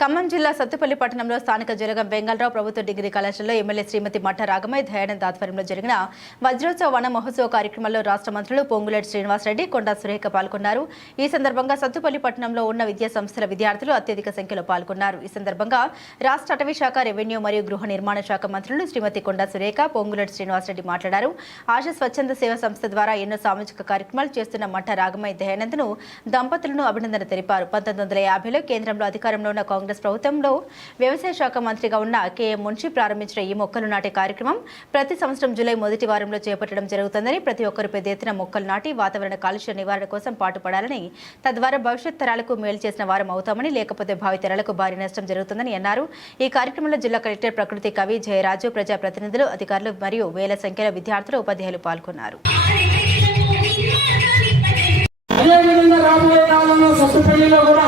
ఖమ్మం జిల్లా సత్తుపల్లి పట్టణంలో స్థానిక జలగం బెంగాలరావు ప్రభుత్వ డిగ్రీ కళాశాలలో ఎమ్మెల్యే శ్రీమతి మఠ రాగమయ్య దయానంద్ ఆధ్వర్యంలో జరిగిన వజ్రోత్సవ వన మహోత్సవ కార్యక్రమంలో రాష్ట్ర మంత్రులు పొంగులేటి శ్రీనివాసరెడ్డి, కొండా సురేఖ పాల్గొన్నారు. ఈ సందర్భంగా సత్తుపల్లి పట్టణంలో ఉన్న విద్యా సంస్థల విద్యార్థులు అత్యధిక సంఖ్యలో పాల్గొన్నారు. ఈ సందర్భంగా రాష్ట్ర అటవీ శాఖ, రెవెన్యూ మరియు గృహ నిర్మాణ శాఖ మంత్రులు శ్రీమతి కొండా సురేఖ, పొంగులేటి శ్రీనివాసరెడ్డి మాట్లాడారు. ఆశ స్వచ్ఛంద సేవా సంస్థ ద్వారా ఎన్నో సామాజిక కార్యక్రమాలు చేస్తున్న మఠ రాగమయ్య దయానంద్ను దంపతులను అభినందన తెలిపారు. 1950లో కేంద్రంలో అధికారంలో ఉన్న కాంగ్రెస్ ప్రభుత్వంలో వ్యవసాయ శాఖ మంత్రిగా ఉన్న కేఎం మున్షి ప్రారంభించిన ఈ మొక్కలు నాటే కార్యక్రమం ప్రతి సంవత్సరం జూలై మొదటి వారంలో చేపట్టడం జరుగుతుందని, ప్రతి ఒక్కరు పెద్ద ఎత్తున మొక్కలు నాటి వాతావరణ కాలుష్య నివారణ కోసం పాటుపడాలని, తద్వారా భవిష్యత్ తరాలకు మేలు చేసిన వారం అవుతామని, లేకపోతే భావితరాలకు భారీ నష్టం జరుగుతుందని అన్నారు. ఈ కార్యక్రమంలో జిల్లా కలెక్టర్ ప్రకృతి కవి జయరాజు, ప్రజాప్రతినిధులు, అధికారులు మరియు వేల సంఖ్యలో విద్యార్థులు, ఉపాధ్యాయులు పాల్గొన్నారు. అదేవిధంగా రాబోయే కాలంలో సత్తుపల్లిలో కూడా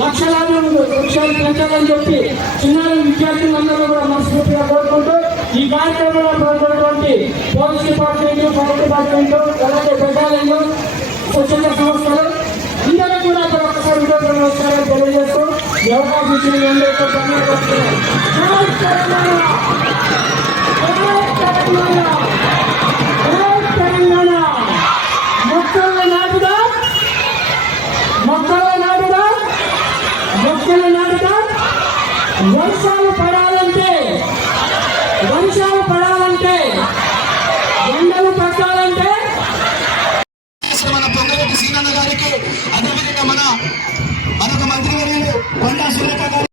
లక్షలాది వృక్షాలు పెంచాలని చెప్పి చిన్నారి విద్యార్థులందరూ కూడా మనస్ఫూర్తిగా కోరుకుంటూ ఈ కార్యక్రమంలో పాల్గొన్నటువంటి పోలీస్ డిపార్ట్మెంట్, ఫైర్ డిపార్ట్మెంట్, అలాగే ప్రజాలయంలో స్వచ్ఛంద సంస్థలు అందరూ కూడా ఒక్కసారి నమస్కారం తెలియజేస్తూ అవకాశం ఇచ్చిన అందరితో వర్షాలు పడాలంటే ఎండలు పట్టాలంటే మన పొంగరెడ్డి సీనన్న గారికి, అదేవిధంగా మరొక మంత్రివర్యులు కొండా సురేఖ గారు,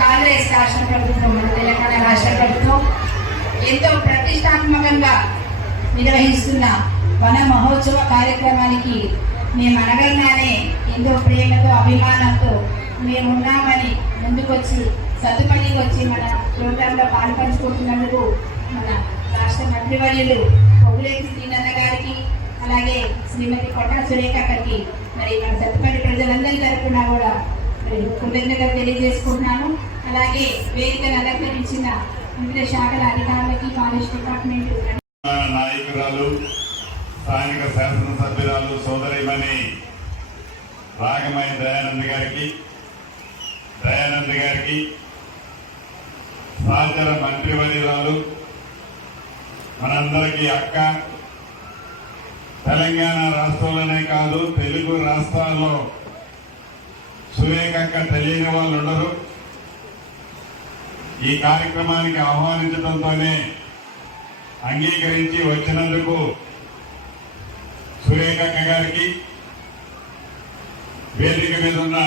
కాంగ్రెస్ రాష్ట్ర ప్రభుత్వం, మన తెలంగాణ రాష్ట్ర ప్రభుత్వం ఎంతో ప్రతిష్టాత్మకంగా నిర్వహిస్తున్న వన మహోత్సవ కార్యక్రమానికి మేము అనగానే ఎంతో ప్రేమతో, అభిమానంతో మేమున్నామని ముందుకొచ్చి సత్తుపల్లికి వచ్చి మన ప్రోగ్రాంలో పాల్పంచుకుంటున్నందుకు మన రాష్ట్ర మంత్రివర్యులు పొంగులేటి శ్రీనివాసరెడ్డి గారికి, అలాగే శ్రీమతి కొండా సురేఖ గారికి, మరి మన సత్తుపల్లి ప్రజలందరి తరఫున కూడా మరి కృతజ్ఞతలు తెలియజేసుకుంటున్నాను. అలాగే వేదికను అలంకరించిన వివిధ శాఖల అధికారులకి, ఫారెస్ట్ డిపార్ట్మెంట్ నాయకురాలు, స్థానిక శాసనసభ్యురాలు సోదరిమణి రాగమయ్య దయానంద్ గారికి, సహచర మంత్రివర్యురాలు, మనందరికీ అక్క, తెలంగాణ రాష్ట్రంలోనే కాదు తెలుగు రాష్ట్రాల్లో సురేఖక్క తెలియని వాళ్ళు ఉండరు. ఈ కార్యక్రమానికి ఆహ్వానించడంతోనే అంగీకరించి వచ్చినందుకు సురేఖక్క గారికి, వేదిక మీద ఉన్న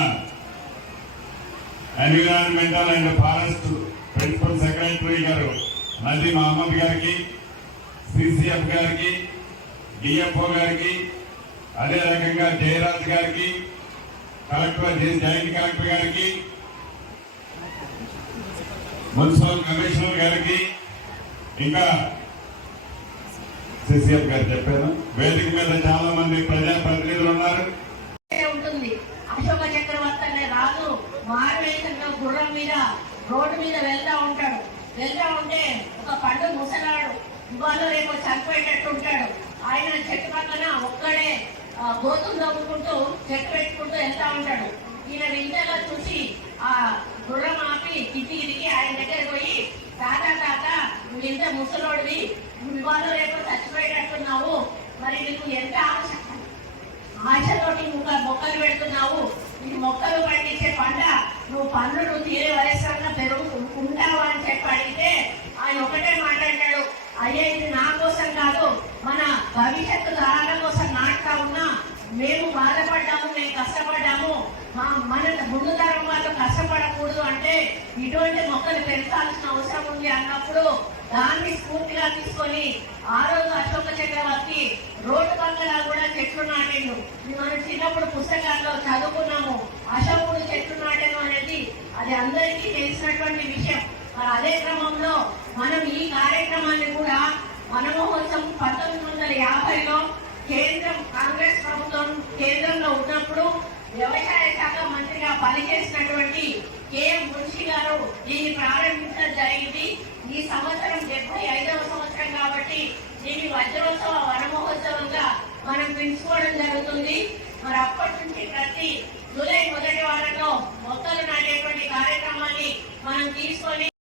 environmental and forest principal secretary గారు నజీం అహ్మద్ గారికి, సిసిఎఫ్ గారికి, డిఎఫ్ఓ గారికి, అదే రకంగా జయరాజ్ గారికి, జాయింట్ కలెక్టర్ గారికి, మున్సిపల్ కమిషనర్ గారికి, ఇంకా సిసిఎఫ్ గారు చెప్పారు. వేదిక మీద చాలా మంది ప్రజాప్రతినిధులు ఉన్నారు. అశోక చక్రవర్తి అనే రాజు మారువేషంలో గుర్రం మీద రోడ్డు మీద వెళ్తా ఉంటే ఒక పండు ముసలాడు ఇవాళ రేపు చనిపోయేటట్టు ఉంటాడు. ఆయన చెట్టు పక్కన ఒక్కడే గోతులు తవ్వుకుంటూ చెట్టు పెట్టుకుంటూ వెళ్తా ఉంటాడు. ఈయన ఇంతలో చూసి ఆ గుర్రం ఆపి తిరిగి ఆయన దగ్గర పోయి, తాత నువ్వు ఇంత ముసలోడివి, నువ్వు ఇవాళ రేపు చచ్చిపోయేటట్టున్నావు, మరి నీకు ఎంత ఆశతోటి నువ్వు మొక్కలు పెడుతున్నావు, నీకు మొక్కలు పండించే పంట నువ్వు పన్నులు తీరే వయస్సుగా ఉంటావు అని చెప్పి అడిగితే ఆయన ఒకటే మాట్లాడాడు, అయ్యే ఇది నా కోసం కాదు, మన భవిష్యత్తు తరాల కోసం నాటుతా ఉన్నా, మేము బాధపడ్డాము, మేము కష్టపడ్డాము, మన ముందు తరం వాళ్ళు కష్టపడకూడదు అంటే ఇటువంటి మొక్కలు పెంచాల్సిన అవసరం ఉంది అన్నప్పుడు దాన్ని స్ఫూర్తిగా తీసుకొని ఆ రోజు అశోక చక్రవర్తి రోడ్డు పక్కన కూడా చెట్లు నాటేను. మనం చిన్నప్పుడు పుస్తకాల్లో చదువుకున్నాము, అశోకుడు చెట్లు నాటేను అనేది అది అందరికీ తెలిసినటువంటి విషయం. మరి అదే క్రమంలో మనం ఈ కార్యక్రమాన్ని కూడా వన మహోత్సవం 1950లో కేంద్రం కాంగ్రెస్ ప్రభుత్వం కేంద్రంలో ఉన్నప్పుడు వ్యవసాయ శాఖ మంత్రిగా పనిచేసినటువంటి కేఎం మున్షి గారు దీన్ని ప్రారంభించడం జరిగింది. ఈ సంవత్సరం 75వ సంవత్సరం కాబట్టి దీన్ని వజ్రోత్సవ వన మహోత్సవంగా మనం పిలుచుకోవడం జరుగుతుంది. మరి అప్పటి నుంచి ప్రతి జూలై మొదటి వారంలో మొక్కలు నాటేటువంటి కార్యక్రమాన్ని మనం తీసుకొని